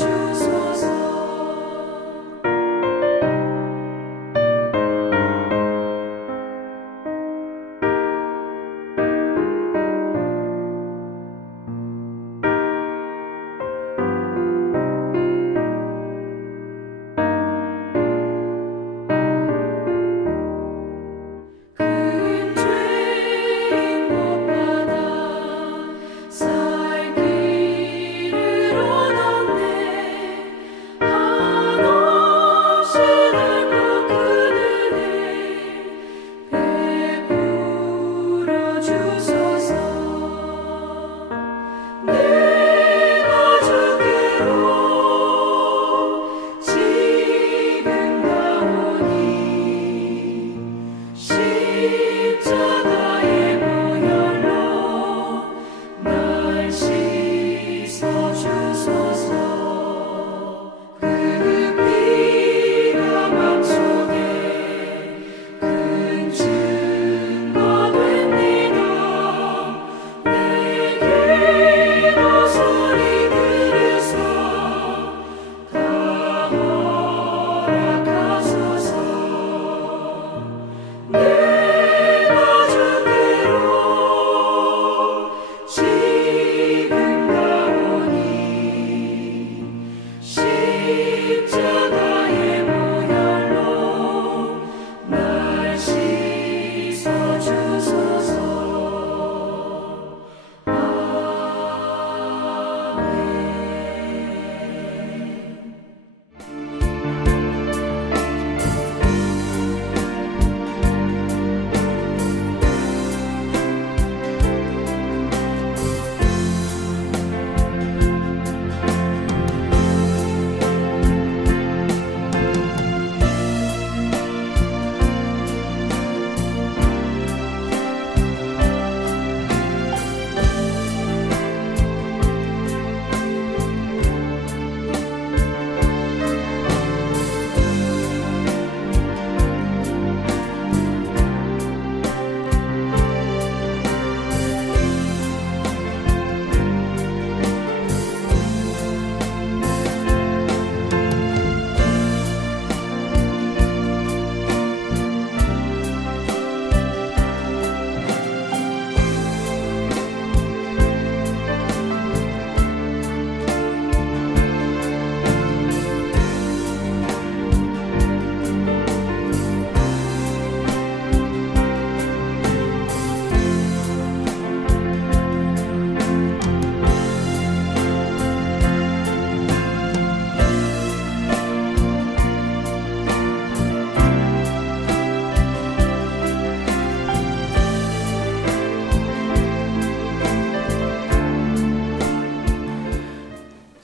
주소서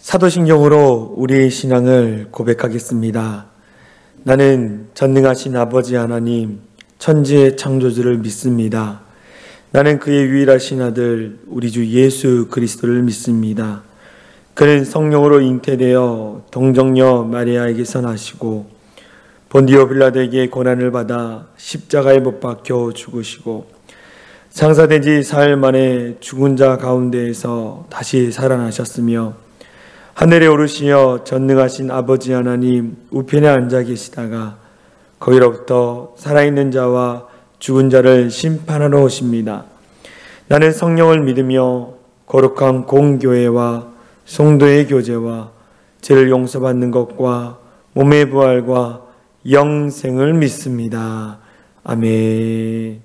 사도신경으로 우리의 신앙을 고백하겠습니다. 나는 전능하신 아버지 하나님, 천지의 창조주를 믿습니다. 나는 그의 유일하신 아들, 우리 주 예수 그리스도를 믿습니다. 그는 성령으로 잉태되어 동정녀 마리아에게서 나시고 본디오 빌라도에게 고난을 받아 십자가에 못 박혀 죽으시고 상사된 지 사흘 만에 죽은 자 가운데에서 다시 살아나셨으며 하늘에 오르시어 전능하신 아버지 하나님 우편에 앉아 계시다가 거기로부터 살아있는 자와 죽은 자를 심판하러 오십니다. 나는 성령을 믿으며 거룩한 공교회와 성도의 교제와 죄를 용서받는 것과 몸의 부활과 영생을 믿습니다. 아멘.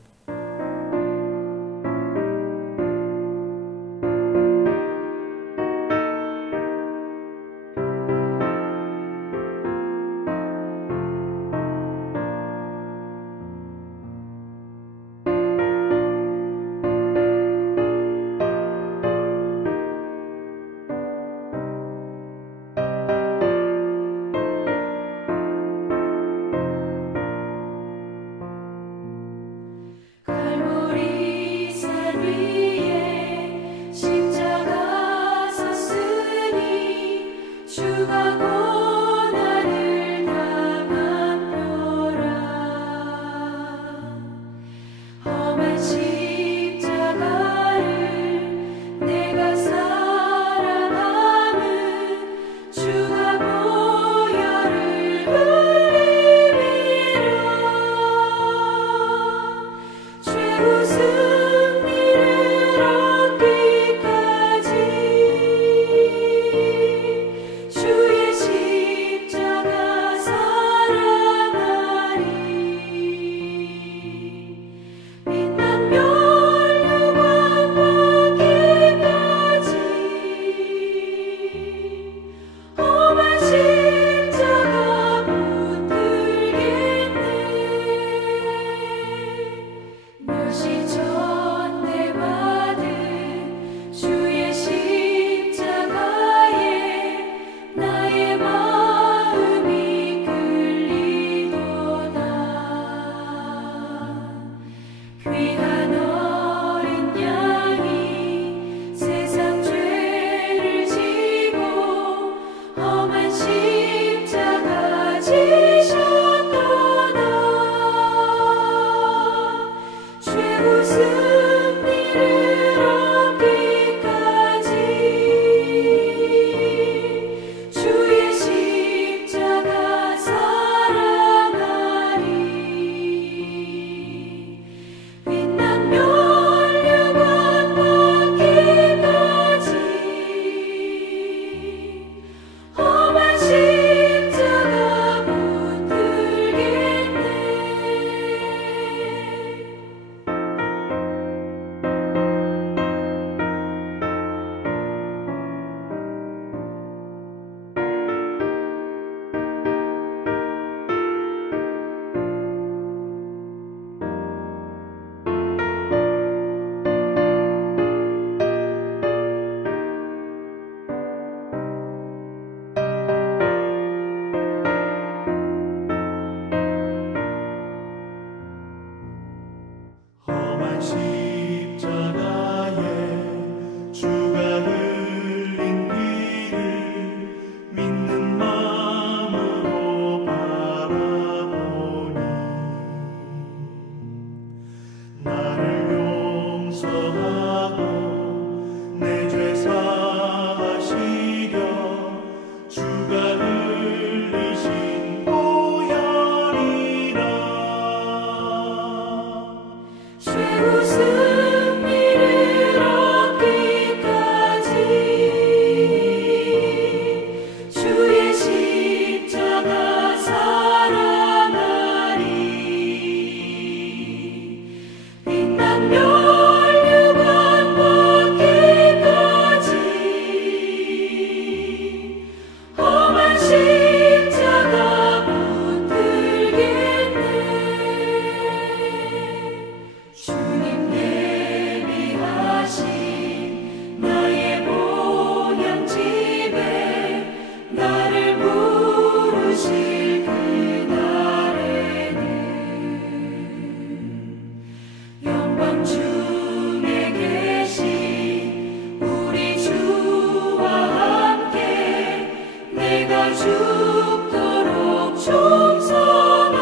죽도록 충성하리.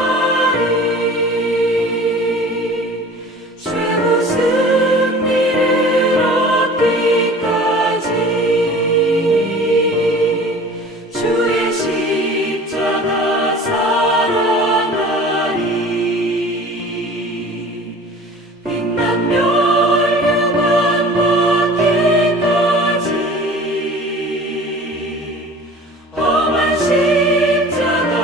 최후 승리를 얻기까지 주의 십자가 사랑하리. 빛난 멸류관 받기까지 험한 십자가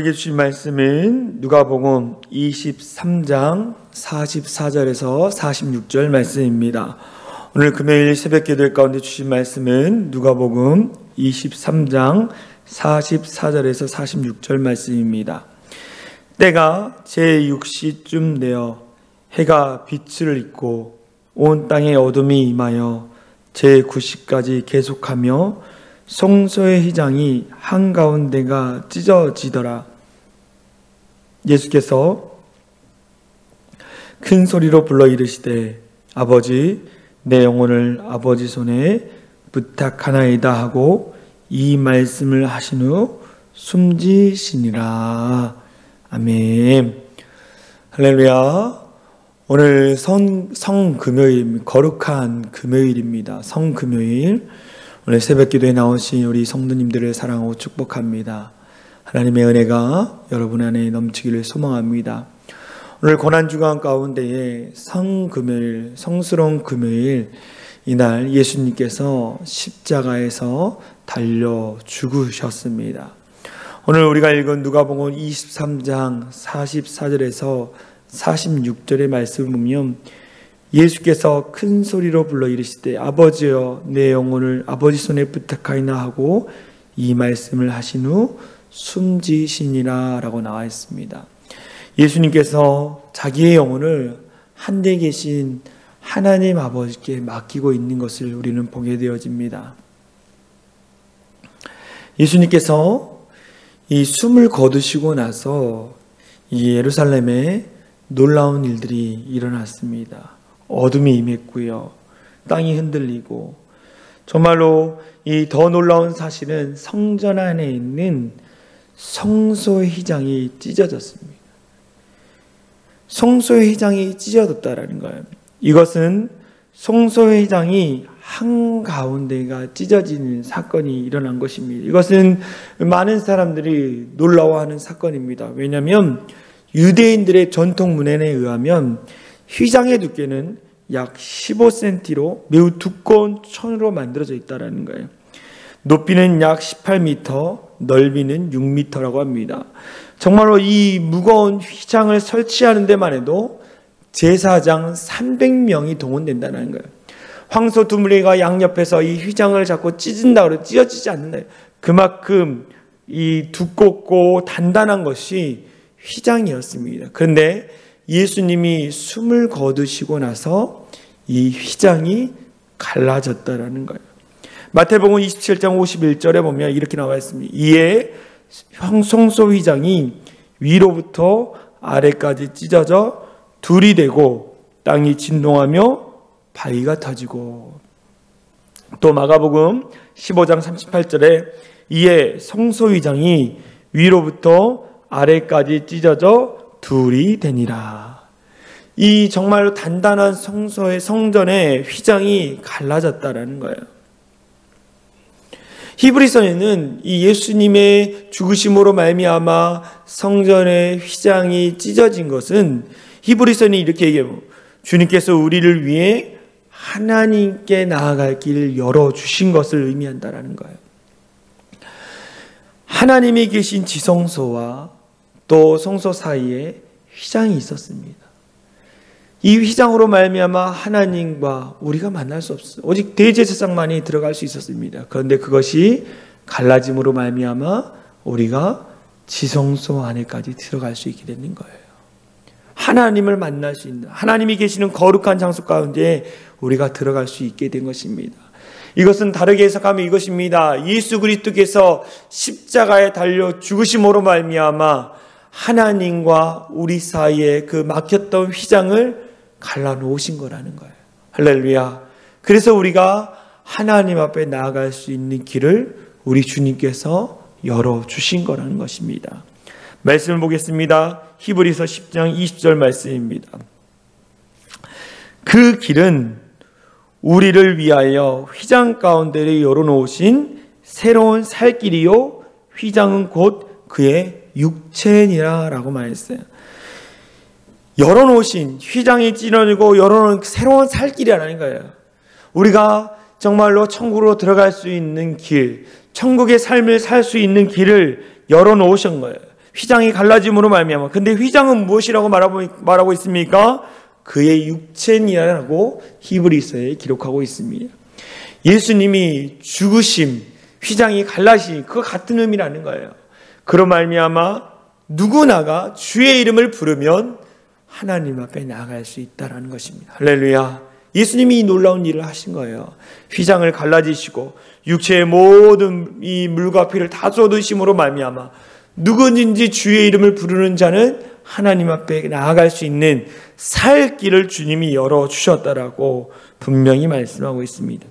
우리에게 주신 말씀은 누가복음 23장 44절에서 46절 말씀입니다. 오늘 금요일 새벽 기도 가운데 주신 말씀은 누가복음 23장 44절에서 46절 말씀입니다. 때가 제6시쯤 되어 해가 빛을 잇고 온 땅에 어둠이 임하여 제9시까지 계속하며 성소의 휘장이 한가운데가 찢어지더라. 예수께서 큰 소리로 불러 이르시되 아버지 내 영혼을 아버지 손에 부탁하나이다 하고 이 말씀을 하신 후 숨지시니라. 아멘. 할렐루야. 오늘 성금요일, 거룩한 금요일입니다. 성금요일. 오늘 새벽 기도에 나오신 우리 성도님들을 사랑하고 축복합니다. 하나님의 은혜가 여러분 안에 넘치기를 소망합니다. 오늘 고난주간 가운데에 성금요일, 성스러운 금요일, 이날 예수님께서 십자가에서 달려 죽으셨습니다. 오늘 우리가 읽은 누가복음 23장 44절에서 46절의 말씀을 보면 예수께서 큰 소리로 불러 이르시되 아버지여 내 영혼을 아버지 손에 부탁하이나 하고 이 말씀을 하신 후 숨지시니라 라고 나와 있습니다. 예수님께서 자기의 영혼을 하늘에 계신 하나님 아버지께 맡기고 있는 것을 우리는 보게 되어집니다. 예수님께서 이 숨을 거두시고 나서 이 예루살렘에 놀라운 일들이 일어났습니다. 어둠이 임했고요. 땅이 흔들리고 정말로 이 더 놀라운 사실은 성전 안에 있는 성소의 휘장이 찢어졌습니다. 성소의 휘장이 찢어졌다라는 거예요. 이것은 성소의 휘장이 한가운데가 찢어지는 사건이 일어난 것입니다. 이것은 많은 사람들이 놀라워하는 사건입니다. 왜냐하면 유대인들의 전통 문헌에 의하면 휘장의 두께는 약 15cm로 매우 두꺼운 천으로 만들어져 있다는 거예요. 높이는 약 18m, 넓이는 6m라고 합니다. 정말로 이 무거운 휘장을 설치하는 데만 해도 제사장 300명이 동원된다는 거예요. 황소 두 무리가 양옆에서 이 휘장을 잡고 찢은다고 해도 찢어지지 않는다. 그만큼 이 두껍고 단단한 것이 휘장이었습니다. 그런데 예수님이 숨을 거두시고 나서 이 휘장이 갈라졌다라는 거예요. 마태복음 27장 51절에 보면 이렇게 나와 있습니다. 이에 성소 휘장이 위로부터 아래까지 찢어져 둘이 되고 땅이 진동하며 바위가 터지고, 또 마가복음 15장 38절에 이에 성소 휘장이 위로부터 아래까지 찢어져 둘이 되니라. 이 정말로 단단한 성전의 휘장이 갈라졌다라는 거예요. 히브리서에는 이 예수님의 죽으심으로 말미암아 성전의 휘장이 찢어진 것은 히브리서는 이렇게 얘기해요. 주님께서 우리를 위해 하나님께 나아갈 길을 열어주신 것을 의미한다라는 거예요. 하나님이 계신 지성소와 또 성소 사이에 휘장이 있었습니다. 이 휘장으로 말미암아 하나님과 우리가 만날 수 없어요. 오직 대제사장만이 들어갈 수 있었습니다. 그런데 그것이 갈라짐으로 말미암아 우리가 지성소 안에까지 들어갈 수 있게 되는 거예요. 하나님을 만날 수 있는, 하나님이 계시는 거룩한 장소 가운데 우리가 들어갈 수 있게 된 것입니다. 이것은 다르게 해석하면 이것입니다. 예수 그리스도께서 십자가에 달려 죽으심으로 말미암아 하나님과 우리 사이에 그 막혔던 휘장을 갈라놓으신 거라는 거예요. 할렐루야. 그래서 우리가 하나님 앞에 나아갈 수 있는 길을 우리 주님께서 열어주신 거라는 것입니다. 말씀을 보겠습니다. 히브리서 10장 20절 말씀입니다. 그 길은 우리를 위하여 휘장 가운데를 열어놓으신 새로운 살 길이요 휘장은 곧 그의 육체니라 라고 말했어요. 열어놓으신, 휘장이 찢어지고 열어놓은 새로운 살 길이라는 거예요. 우리가 정말로 천국으로 들어갈 수 있는 길, 천국의 삶을 살 수 있는 길을 열어놓으신 거예요. 휘장이 갈라짐으로 말미암아. 근데 휘장은 무엇이라고 말하고 있습니까? 그의 육체니라고 히브리서에 기록하고 있습니다. 예수님이 죽으심, 휘장이 갈라심, 그거 같은 의미라는 거예요. 그로 말미암아 누구나가 주의 이름을 부르면 하나님 앞에 나아갈 수 있다라는 것입니다. 할렐루야. 예수님이 이 놀라운 일을 하신 거예요. 휘장을 갈라지시고 육체의 모든 이 물과 피를 다 쏟으심으로 말미암아 누구든지 주의 이름을 부르는 자는 하나님 앞에 나아갈 수 있는 살 길을 주님이 열어주셨다라고 분명히 말씀하고 있습니다.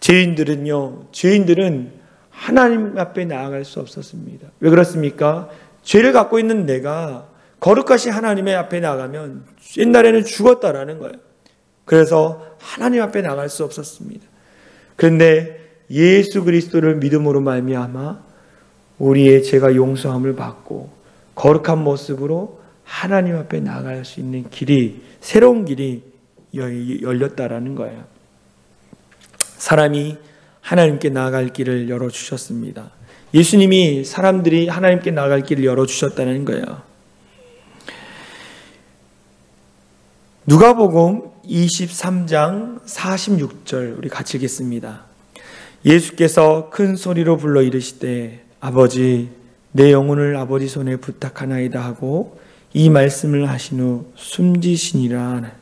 죄인들은 하나님 앞에 나아갈 수 없었습니다. 왜 그렇습니까? 죄를 갖고 있는 내가 거룩하신 하나님의 앞에 나가면 옛날에는 죽었다라는 거예요. 그래서 하나님 앞에 나갈 수 없었습니다. 그런데 예수 그리스도를 믿음으로 말미암아 우리의 죄가 용서함을 받고 거룩한 모습으로 하나님 앞에 나아갈 수 있는 길이, 새로운 길이 열렸다라는 거예요. 사람이 하나님께 나아갈 길을 열어주셨습니다. 예수님이 사람들이 하나님께 나아갈 길을 열어주셨다는 거예요. 누가복음 23장 46절 우리 같이 읽겠습니다. 예수께서 큰 소리로 불러 이르시되 아버지 내 영혼을 아버지 손에 부탁하나이다 하고 이 말씀을 하신 후 숨지시니라.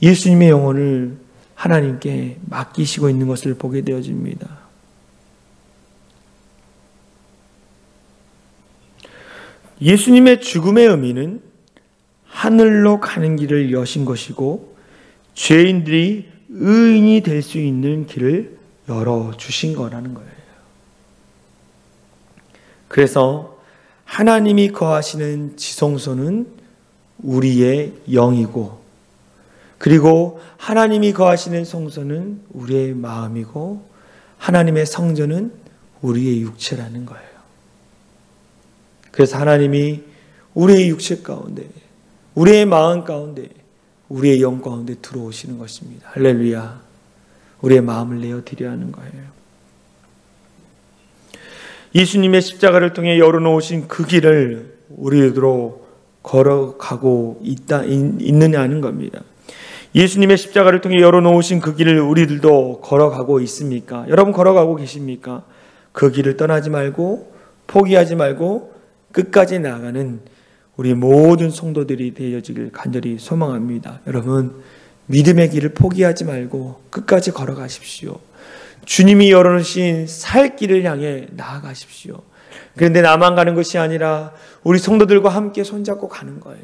예수님의 영혼을 하나님께 맡기시고 있는 것을 보게 되어집니다. 예수님의 죽음의 의미는 하늘로 가는 길을 여신 것이고 죄인들이 의인이 될 수 있는 길을 열어주신 거라는 거예요. 그래서 하나님이 거하시는 지성소는 우리의 영이고 그리고 하나님이 거하시는 성소는 우리의 마음이고 하나님의 성전은 우리의 육체라는 거예요. 그래서 하나님이 우리의 육체 가운데, 우리의 마음 가운데, 우리의 영 가운데 들어오시는 것입니다. 할렐루야. 우리의 마음을 내어드려야 하는 거예요. 예수님의 십자가를 통해 열어놓으신 그 길을 우리로 걸어가고 있느냐는 겁니다. 예수님의 십자가를 통해 열어놓으신 그 길을 우리들도 걸어가고 있습니까? 여러분 걸어가고 계십니까? 그 길을 떠나지 말고 포기하지 말고 끝까지 나아가는 우리 모든 성도들이 되어지길 간절히 소망합니다. 여러분 믿음의 길을 포기하지 말고 끝까지 걸어가십시오. 주님이 열어놓으신 살 길을 향해 나아가십시오. 그런데 나만 가는 것이 아니라 우리 성도들과 함께 손잡고 가는 거예요.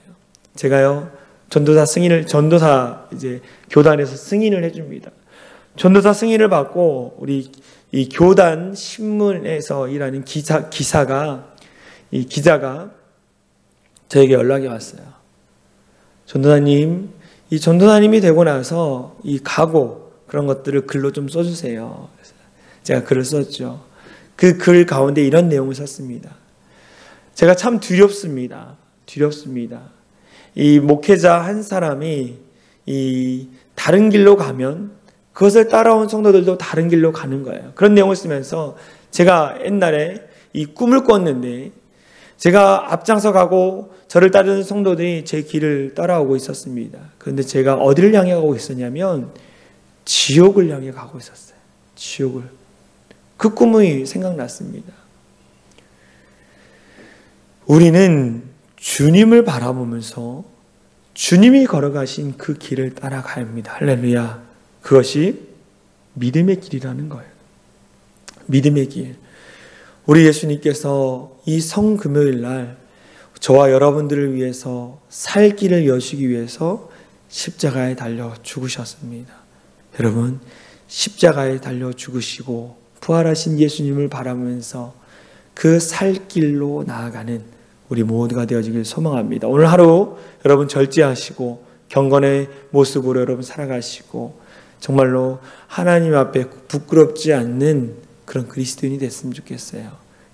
제가요 전도사 이제 교단에서 승인을 해줍니다. 전도사 승인을 받고 우리 이 교단 신문에서 일하는 기자가 저에게 연락이 왔어요. 전도사님, 이 전도사님이 되고 나서 이 각오 그런 것들을 글로 좀 써주세요. 그래서 제가 글을 썼죠. 그 글 가운데 이런 내용을 썼습니다. 제가 참 두렵습니다. 이 목회자 한 사람이 이 다른 길로 가면 그것을 따라온 성도들도 다른 길로 가는 거예요. 그런 내용을 쓰면서 제가 옛날에 이 꿈을 꿨는데 제가 앞장서 가고 저를 따르는 성도들이 제 길을 따라오고 있었습니다. 그런데 제가 어디를 향해 가고 있었냐면 지옥을 향해 가고 있었어요. 지옥을. 그 꿈이 생각났습니다. 우리는 주님을 바라보면서 주님이 걸어가신 그 길을 따라가야 합니다. 할렐루야. 그것이 믿음의 길이라는 거예요. 믿음의 길. 우리 예수님께서 이 성금요일 날 저와 여러분들을 위해서 살 길을 여시기 위해서 십자가에 달려 죽으셨습니다. 여러분, 십자가에 달려 죽으시고 부활하신 예수님을 바라보면서 그 살 길로 나아가는 우리 모두가 되어지길 소망합니다. 오늘 하루 여러분 절제하시고 경건의 모습으로 여러분 살아가시고 정말로 하나님 앞에 부끄럽지 않는 그런 그리스도인이 됐으면 좋겠어요.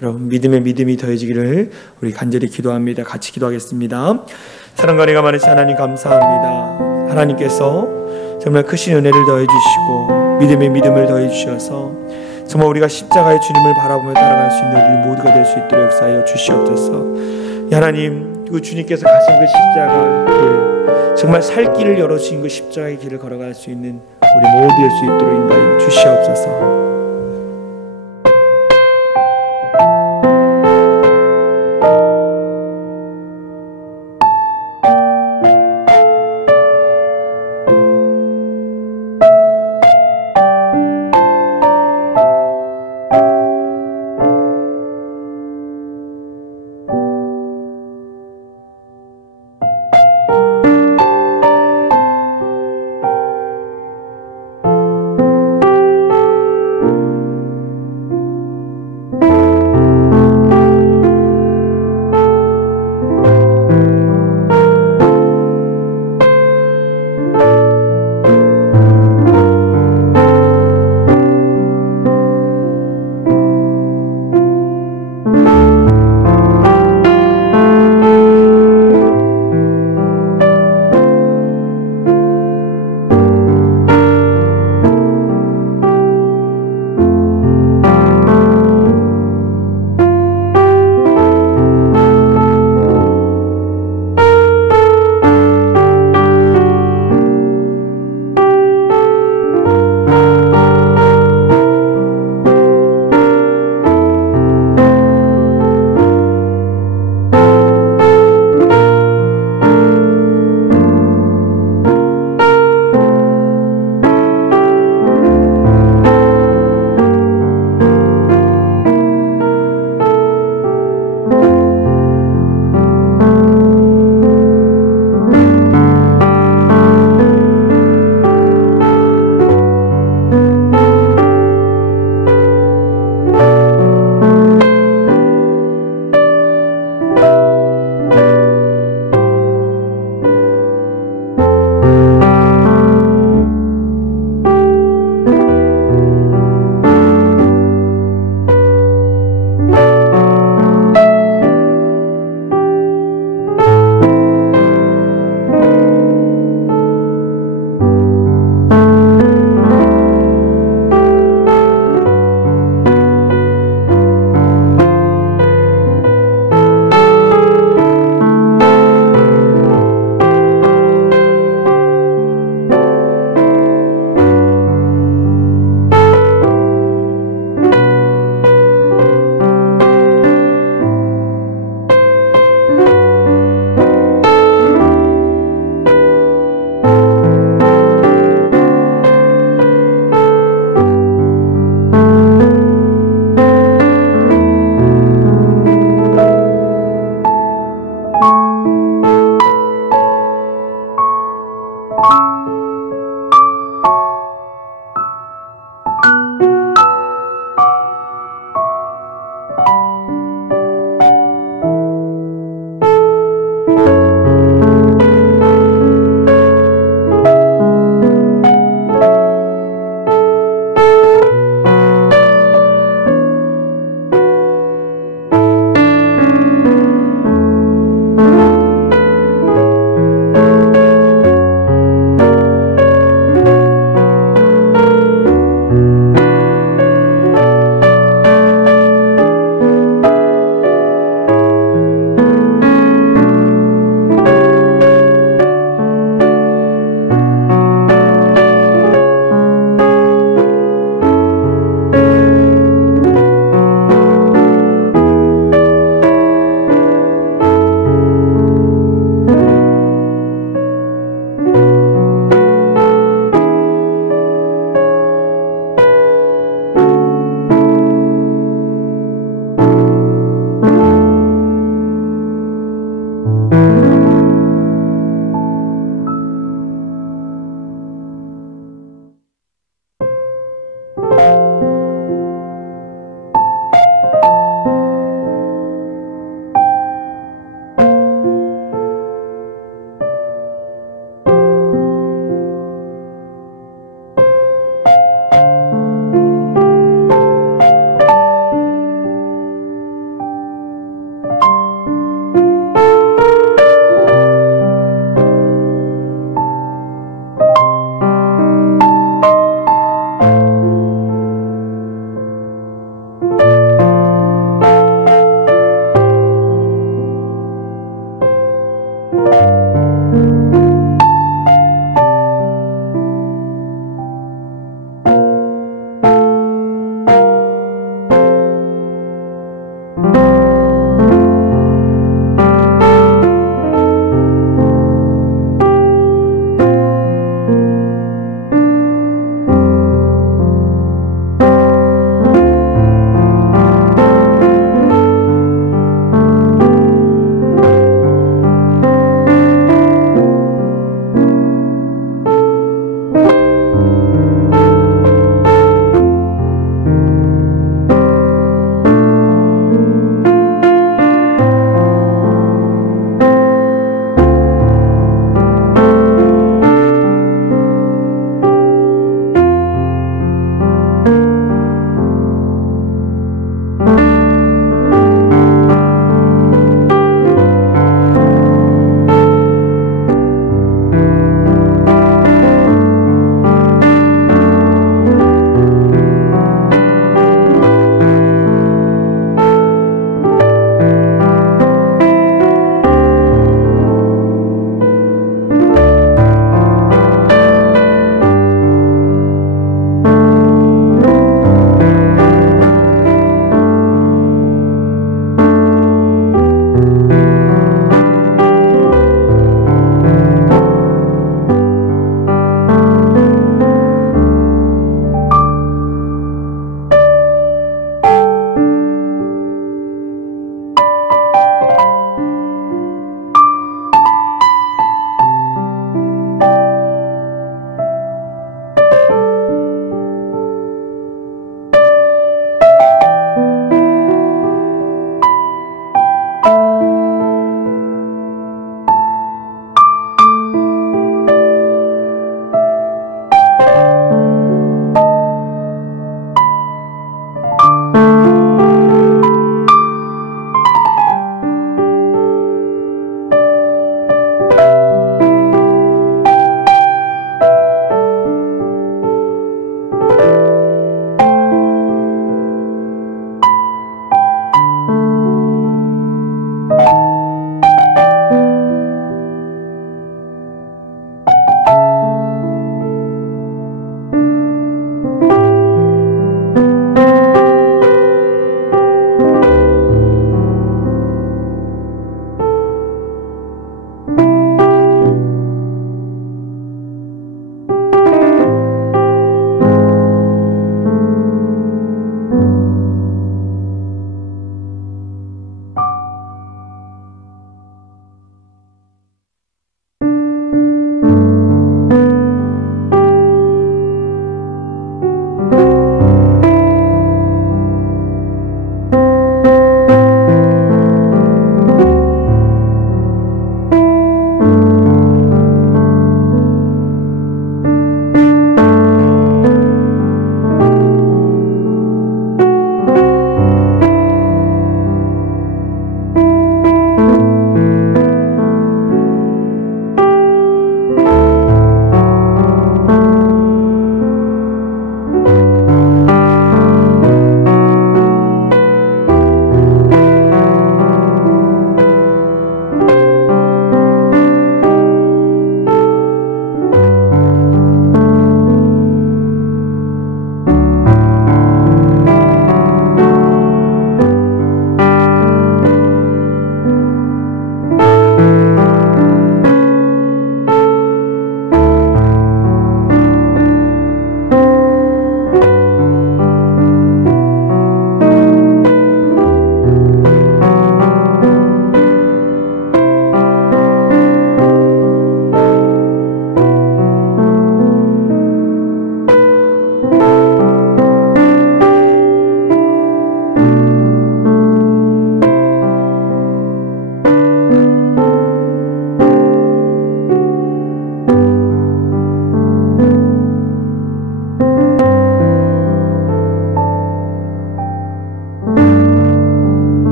여러분 믿음의 믿음이 더해지기를 우리 간절히 기도합니다. 같이 기도하겠습니다. 사랑과 은혜가 많으신 하나님 감사합니다. 하나님께서 정말 크신 은혜를 더해 주시고 믿음의 믿음을 더해 주셔서 정말 우리가 십자가의 주님을 바라보며 따라갈 수 있는 우리 모두가 될 수 있도록 역사하여 주시옵소서. 하나님, 그 주님께서 가신 그 십자가 길, 정말 살 길을 열어주신 그 십자가의 길을 걸어갈 수 있는 우리 모두 될 수 있도록 인도하여 주시옵소서.